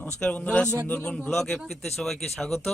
নমস্কার বন্ধুরা সুন্দরবন ব্লগ এফপিতে সবাইকে স্বাগত।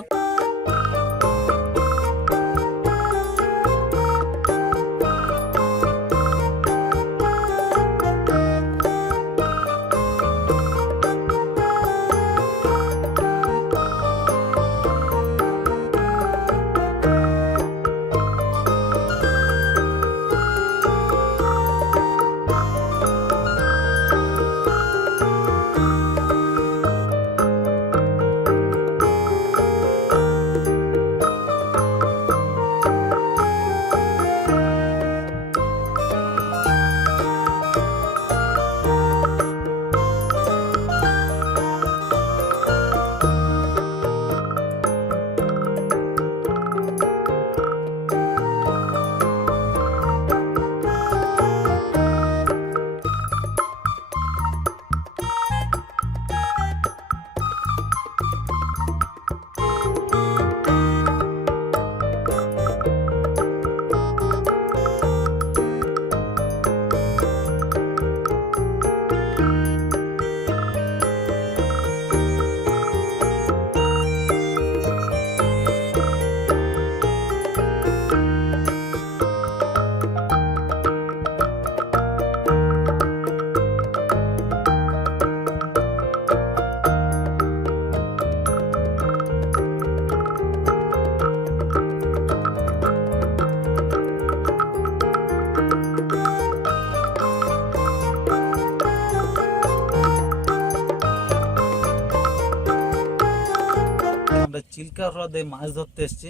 হ্রদে মাছ ধরতে এসেছি।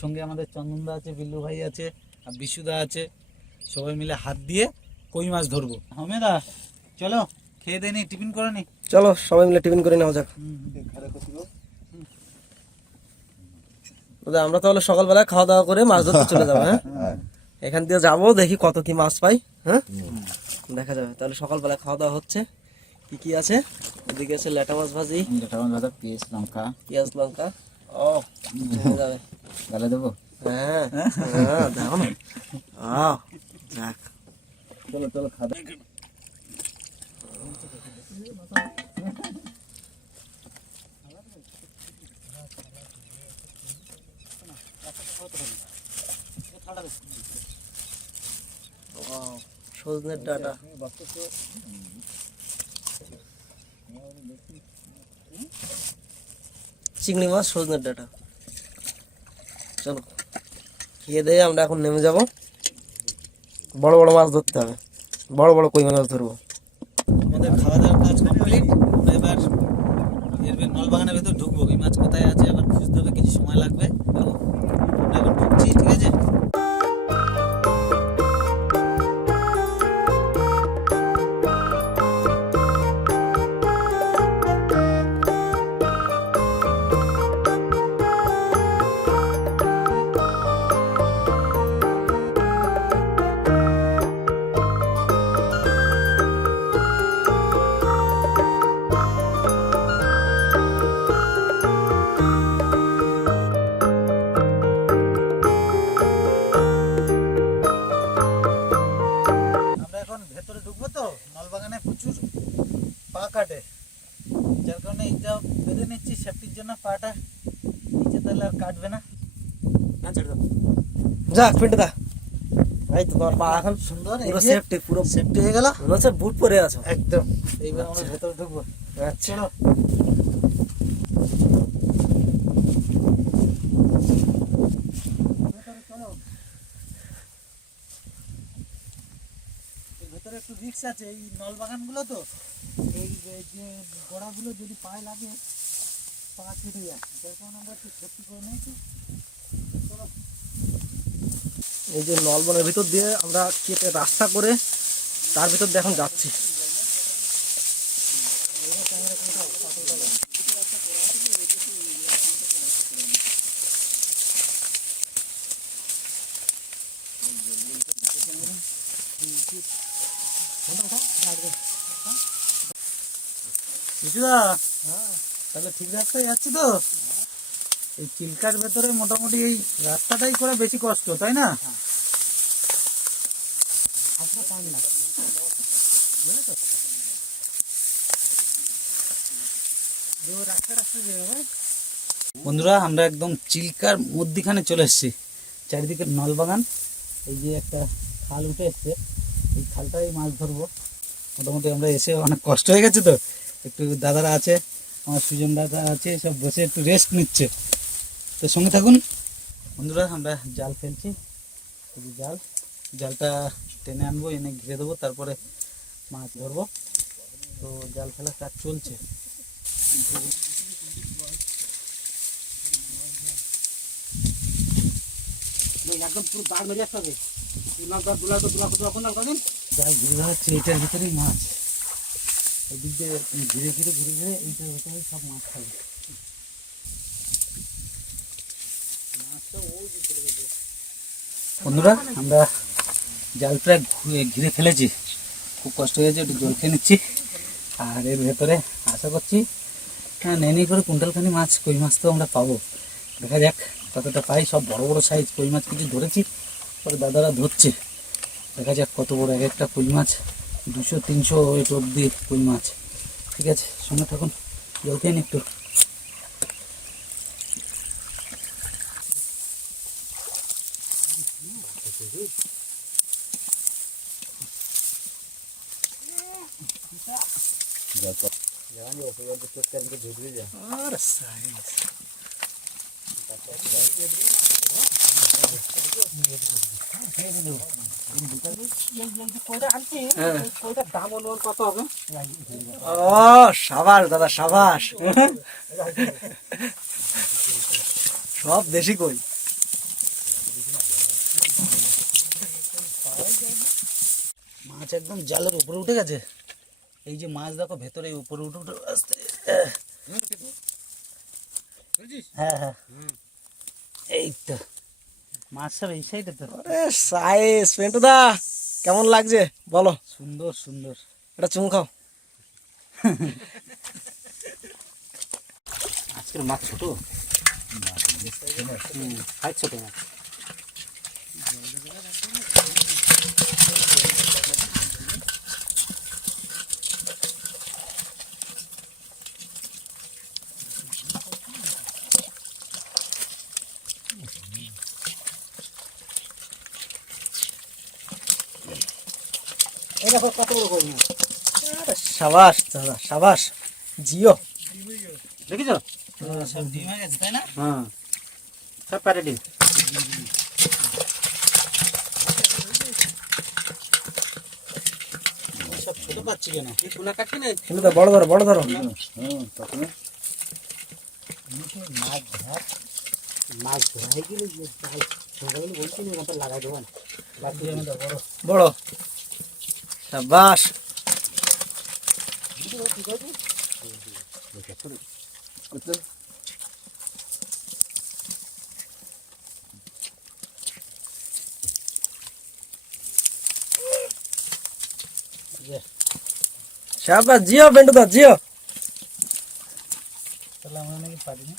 সঙ্গে আমাদের চন্দনদা আছে বিল্লু ভাই আছে আর বিশুদা আছে। সবাই মিলে হাত দিয়ে কই মাছ ধরবো? হমেদা চলো খেয়ে দিয়ে নি টিফিন করে নি? চলো সবাই মিলে টিফিন করে নেওয়া যাক। দাদা আমরা তাহলে সকালবেলা খাওয়া দাওয়া করে মাছ ধরতে চলে যাব হ্যাঁ? এখান দিয়ে যাব দেখি কত কি মাছ পাই হ্যাঁ? দেখা যাবে তাহলে সকালবেলা খাওয়া দাওয়া হচ্ছে। কি কি আছে? এদিকে আছে লেটা মাছ ভাজি। পেঁয়াজ লঙ্কা। পেঁয়াজ লঙ্কা। ও যাবে। গালে দেবো? হ্যাঁ হ্যাঁ? না। আহ, যাক। চলো চলো খাবে। সজনের ডাটা। চিংড়ি মাছ, সজনের ডাটা। চলো, খেয়ে দিয়ে আমরা এখন নেমে যাব। বড় বড় মাছ ধরতে হবে। বড় বড় কই মাছ ধরবো? আমাদের খাওয়া দাওয়ার যাক পিন্টু দা এই তো তোমার পা এখন সুন্দর পুরো সেফটি পুরো সেফটি হয়ে গেল। হচ্ছে বুট পরে আছো। একদম। এইবার আমরা ভেতরে ঢুকবো। আচ্ছা। ভেতরে একটু রিক্স আছে এই নল বাগানগুলো তো। এই যে গোড়াগুলো যদি পায়ে লাগে পা কেটে যায়। যার কারণে আমরা একটু সেফটি করে নিয়েছি। চলো এই যে নলবনের ভিতর দিয়ে আমরা কেটে রাস্তা করে তার ভিতর দিয়ে এখন যাচ্ছি। বিশুদা তাহলে ঠিক রাস্তায় যাচ্ছি তো? এই চিল্কার ভেতরে মোটামুটি এই রাস্তাটাই করা বেশি কষ্ট, তাই না? বন্ধুরা, আমরা একদম চিল্কার মধ্যিখানে চলে এসেছি। চারিদিকে নলবাগান, এই যে একটা খাল উঠে এসছে। এই খালটাই মাছ ধরবো। মোটামুটি আমরা এসে অনেক কষ্ট হয়ে গেছে তো। একটু দাদারা আছে, আমার সুজন দাদা আছে, সব বসে একটু রেস্ট নিচ্ছে। তো সঙ্গে থাকুন। বন্ধুরা আমরা জাল ফেলছি। জাল জালটা টেনে আনব এনে ঘিরে দেবো তারপরে মাছ ধরবো। তো জাল ফেলার কাজ চলছে। একদম পুরো দাগ মেরে আসতে জাল ঘিরে ধরাচ্ছে এইটার ভিতরেই মাছ। এদিক দিয়ে ঘিরে ঘিরে ঘিরে ঘিরে এইটার ভিতরে সব মাছ খাবে বন্ধুরা, আমরা জাল প্রায় ঘুরে- ফেলেছি। খুব কষ্ট হয়েছে, একটু জল খেয়ে নিচ্ছি। আর এর ভেতরে আশা করছি হ্যাঁ নেনি করে কুইন্টালখানি মাছ, কই মাছ তো আমরা পাবো। দেখা যাক কতটা পাই। সব বড় বড় সাইজ কই মাছ কিছু ধরেছি, পরে দাদারা ধরছে। দেখা যাক কত বড় এক একটা কই মাছ, দুশো, তিনশো ওয়েট অব্দি কই মাছ। ঠিক আছে, সঙ্গে থাকুন, জল খেয়ে একটু আর সাইজ ওইটার দাম অনুমান কত হবে ও সাবাস দাদা সাবাস। সব দেশি কই? মাছ একদম জালের উপরে উঠে গেছে। এই যে মাছ দেখো ভেতরে উপরে উঠে উঠে আসতে হ্যাঁ হ্যাঁ। এই তো। মাছ সব এই সাইডে তো। আরে সাইজ পেন্টুদা কেমন লাগছে? বলো। সুন্দর সুন্দর। এটা চুমু খাও। আজকের মাছ ছোট? ছোট মাছ এই দেখো কত বড় কই মাছ আরে সাবাস দাদা সাবাস। জিও। দেখেছ? হয়ে হ্যাঁ। সব প্যারে ডিম সব ছোট পাচ্ছি কেন? এই সোনা কাটছে না? পেন্টুদা বড় ধরো বড় ধরো। হ্যাঁ মাছ ধর। মাছ ধরাই গেলে লাগাই দেবেন বড়। সাবাস। সাবাস জিও পেন্টুদা জিও। তাহলে আমরা নাকি পারি না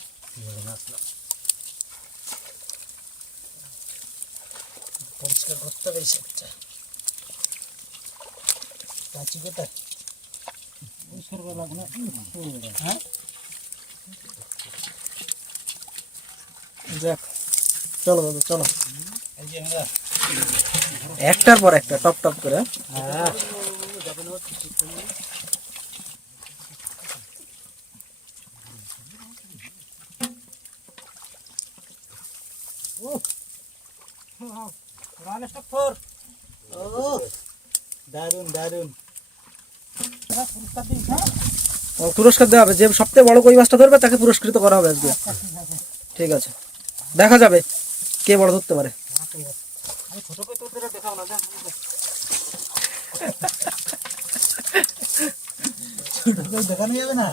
পরিষ্কার করতে হবে সেটা কাঁচি কোথায় হ্যাঁ যাক চলো দাদা চলো একটার পর একটা টপ টপ করে দারুণ দারুণ পুরস্কার দেওয়া হবে। যে সবথেকে বড় কই মাছটা ধরবে, তাকে পুরস্কৃত করা হবে আজকে। ঠিক আছে। দেখা যাবে কে বড় ধরতে পারে। দেখানো যাবে না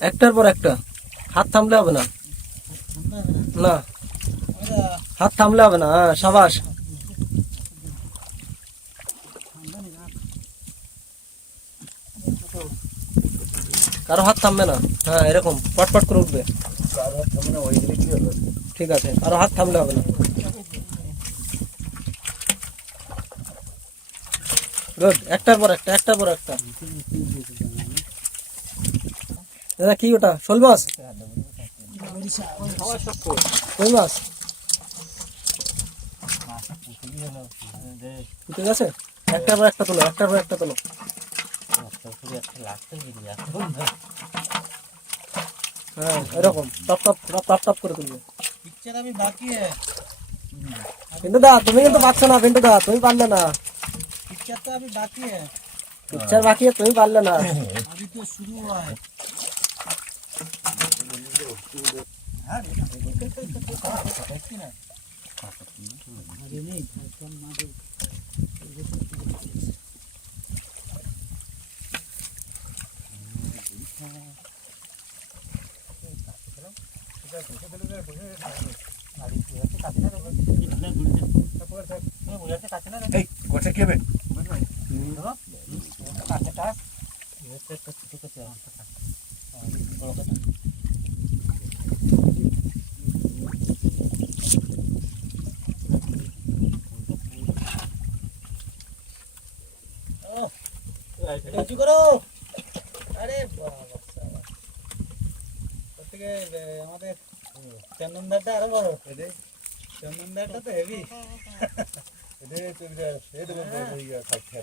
একটার পর একটা। হাত থামলে হবে না। না। হাত থামলে হবে না হ্যাঁ সাবাস। কারও হাত থামবে না হ্যাঁ এরকম পটপট করে উঠবে। ঠিক আছে কারও হাত থামলে হবে না। গুড একটার পর একটা একটার পর একটা। দাদা কি ওটা? শোল মাছ দিশা মাছ ঠিক আছে একটার পর একটা তোলো একটার পর একটা তোলো হ্যাঁ এরকম টপ টপ টপ টপ করে তুলবে পিকচার আমি বাকি পিন্টু দা তুমি কিন্তু পারছো না পিন্টু দা তুমি পারলে না পিকচার তো আমি বাকি পিকচার বাকি তুমি পারলে না আমি তো শুরু হয় কেবে কাছে টাস। ছোট কাছে বড় কথা। উঁচু করো আরে বাবা সাবাস। ওর থেকে এ, আমাদের চন্দনদারটা আরো বড় চন্দনদারটা তো হেভি এটা তো এটা এই দেখো এই খাচ্ছে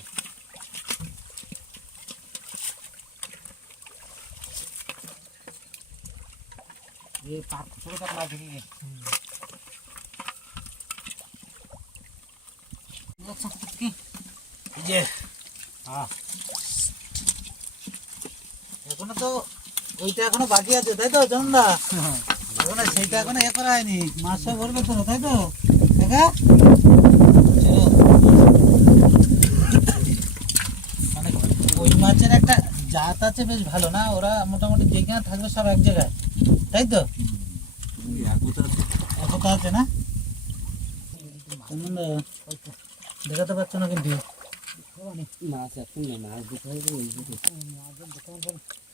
ये पाँच छोटा सा मार देंगे এই যে হ্যাঁ এখনও তো ওইটা এখনও বাকি আছে তাই তো এখনও সেইটা এখনও এ করা হয়নি মাছ সব ভরবে তো তাই তো? দেখা? মানে ওই মাছের একটা জাত আছে বেশ ভালো না? ওরা মোটামুটি যেখানে থাকবে সব এক জায়গায় তাই তো? একতা আছে না? দেখাতে পারছ না কিন্তু? মাছ এখন না মাছ দিতে হবে।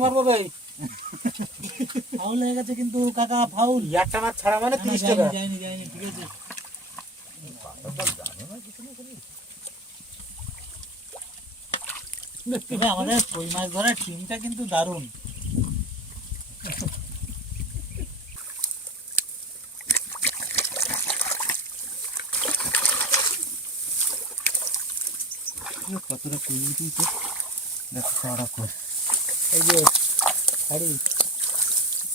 বলে ভাই কিন্তু কাকা ফাউল একটা মাছ ছাড়া মানে তিরিশ টাকা ঠিক আছে আমাদের কই মাছ ধরার টিমটা কিন্তু দারুণ। কতটা কই দিতে দেখো সারা কই এই যে হাড়ি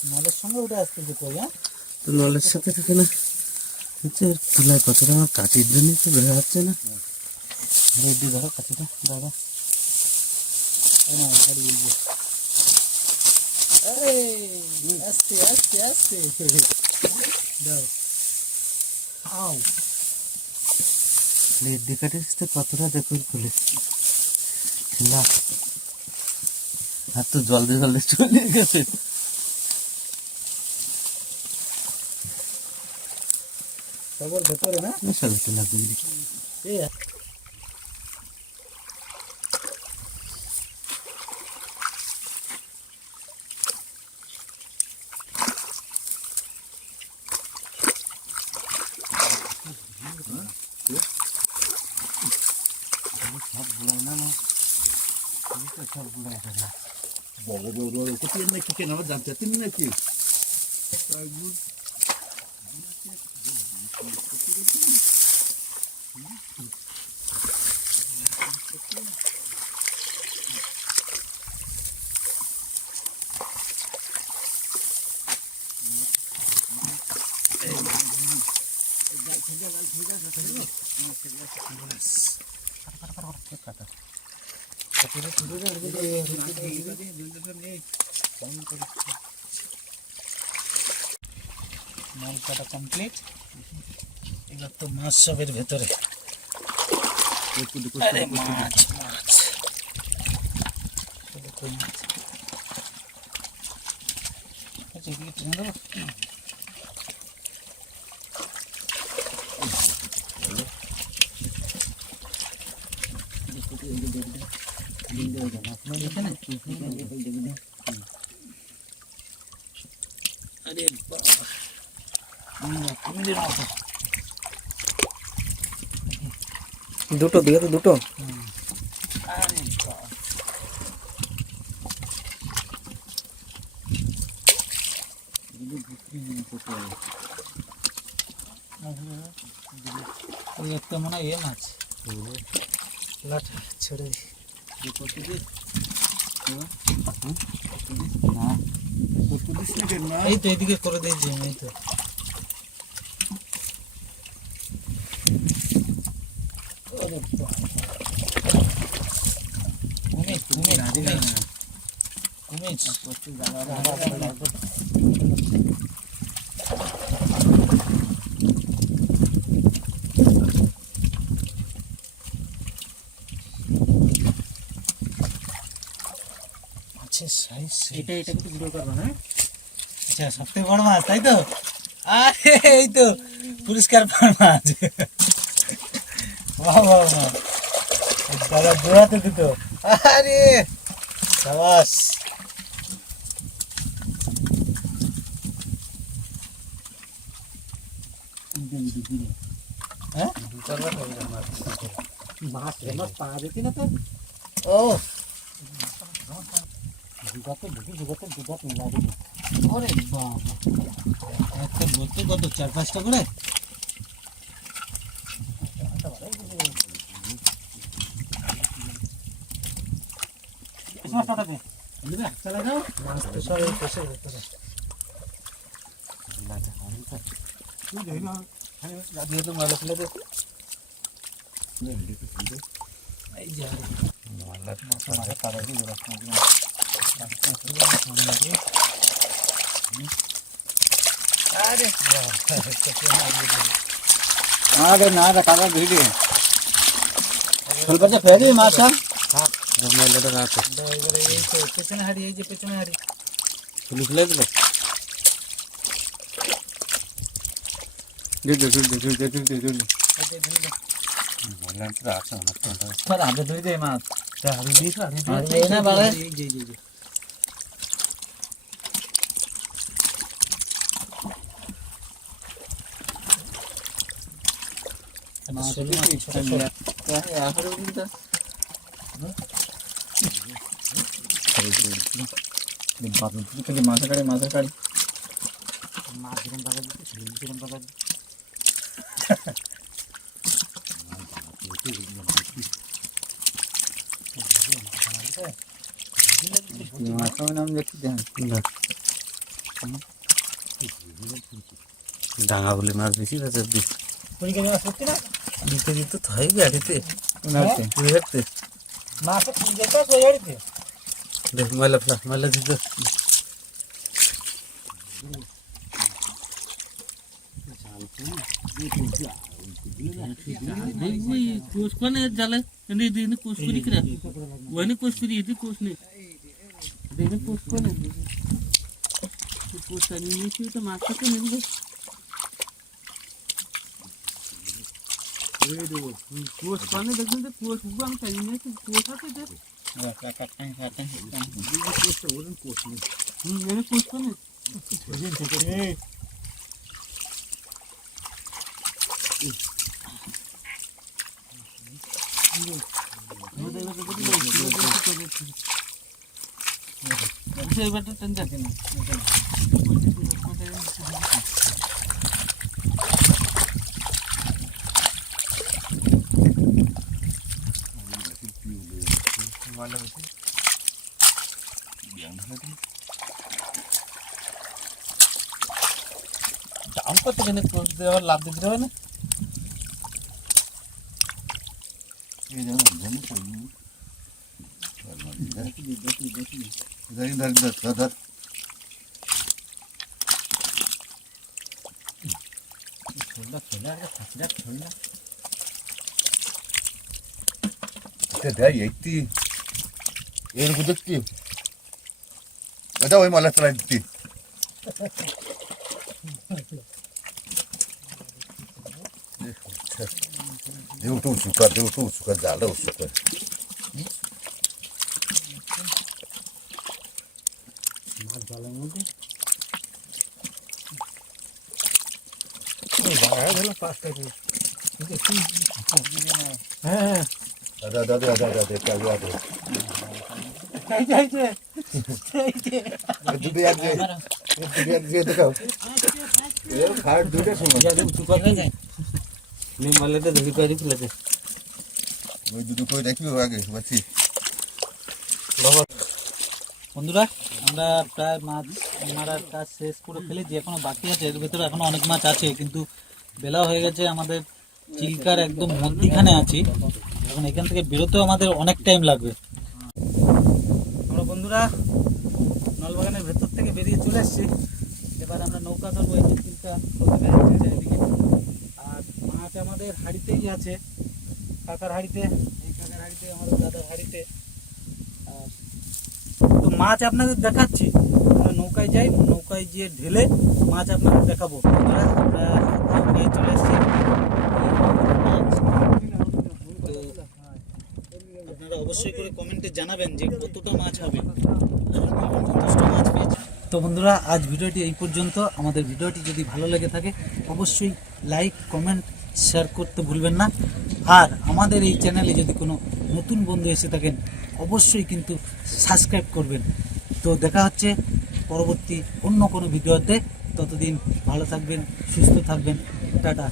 নলের সঙ্গে উঠে আসতেছে কই হ্যাঁ? তো নলের সাথে থাকে না। হচ্ছে তুলায় কতটা আমার কাঠির জন্য তো বের হচ্ছে না। রেডি ধরো কাঠিটা দাদা এই নাও, হাড়ি এই যে। আরে আস্তে আস্তে আস্তে দাও আও। কাঠের সাথে কতটা দেখুন খুলে খেলা আর তো জলদি জলদি চলে গেছে। ভেতরে না? সালাতে লাগবে। এই সব বুড়াই না না সব বুড়াই বড় বড় বড় কত নাকি কেন আমার জানতে তিনি নাকি মাল কাটা কমপ্লিট এবার তো মাছ সবের ভেতরে। আরে মাছ মাছ। শুধু কই মাছ আচ্ছা এগুলো টেনে দেবো এখানে? আরে বাবা কুমিরের মতো দুটো দিকে তো দুটো। আরে বাবা ওই একটা মনে হয় এ মাছ লাঠা ছেড়ে দি। এই তো এদিকে করে দিয়েছি আমি এই তো ওরে বাবা। কুমির কুমির কুমির কুমির মাছের সাইজ এটা এটা কিন্তু ভিডিও করব হ্যাঁ? আচ্ছা সবথেকে বড় মাছ তাই তো? আরে এই তো পুরস্কার পাওয়ার মাছ। বাহ বাহ বাহ। দাদা জোড়াতে দিত। আরে সাবাস। হ্যাঁ? মাছ মাছ পা যেতি না তো? ও। জুগাতে ঢুকি জুগাতে জুগাত মিলা দিবি। ওরে বাবা। একটা বলতে কত চার পাঁচটা করে? চলে যাও। মাছ তো সব এই ভেতরে। না अरे ना रखा भीड़ ಸ್ವಲ್ಪ ಫೇರಿ ಮಾಸ ಹಾಂ ಮೇಲೆ ಹಾಕಿ ಪಿಚ್ಚನ ಹರಿ ಐಜಿ ಪಿಚ್ಚನ ಹರಿ ಸುಲಿಸ್ಲೇಬೇಕು যে পেছনে হাড়ি খুলে ফেলে দিল দিদি দিদি দিদি দিদি দিদি এই যে ধুই দে। ময়লাটা আছে অনেক আর হাতে ধুই দে মাছ হাড়ি দিস ডাঙা বলে মাছ বেশি আছে কুড়ি কেজি মাছ সত্যি না দিতে দিতে তো হয় গাড়িতে কোনাতে বুঝতে মাছ কুড়ি কেজি মাছ ওই হাড়িতে দেখ ময়লা ফেলা ময়লা দিতে कोस कोण आहे झालं आणि इथे कोस कोणी करा वने कोस करी इथे कोस नाही देणे कोस कोण आहे ते कोस आणि मी দাম কত কেন আবার লাভ দিতে হবে না এই যেমন জানি তো ধর ধর ধর ধর দেয় এইটি এরকম দেখতি এটা ওই মালা চালাই দিতি দেউ তো সুকার দেউ তো সুকার জালটা সুকার দাদা দাদা দাদা দাদা চালু আছে দুটো এক যে দুটো এক যে দেখাও। এ খাট দুটো করে রাখবি আগে বাচ্চি বন্ধুরা, আমরা প্রায় মাছ, মারার কাজ শেষ করে ফেলেছি, এখনও বাকি আছে। এর ভেতরে এখনও অনেক মাছ আছে, কিন্তু বেলা হয়ে গেছে, আমাদের চিল্কার একদম মধ্যিখানে আছি। এখন এখান থেকে বেরোতেও আমাদের অনেক টাইম লাগবে। আমরা বন্ধুরা, নলবাগানের ভেতর থেকে বেরিয়ে চলে এসেছি। এবার আমরা নৌকা ধরবো, এই চিল্কা আর মাছ আমাদের হাড়িতেই আছে, কাকার হাড়িতে, এই কাকার হাড়িতে, আমাদের দাদার হাড়িতে। তো মাছ আপনাদের দেখাচ্ছি। আমরা নৌকায় যাই, নৌকায় গিয়ে ঢেলে মাছ আপনাদের দেখাবো। আমরা চলে আপনারা অবশ্যই করে জানাবেন যে কতটা মাছ হবে। তো বন্ধুরা, আজ ভিডিওটি এই পর্যন্ত। আমাদের ভিডিওটি যদি ভালো লেগে থাকে, অবশ্যই লাইক, কমেন্ট, শেয়ার করতে ভুলবেন না। আর আমাদের এই চ্যানেলে যদি কোনো নতুন বন্ধু এসে থাকেন অবশ্যই কিন্তু সাবস্ক্রাইব করবেন। তো দেখা হচ্ছে পরবর্তী অন্য কোনো ভিডিওতে। ততদিন ভালো থাকবেন, সুস্থ থাকবেন। টাটা।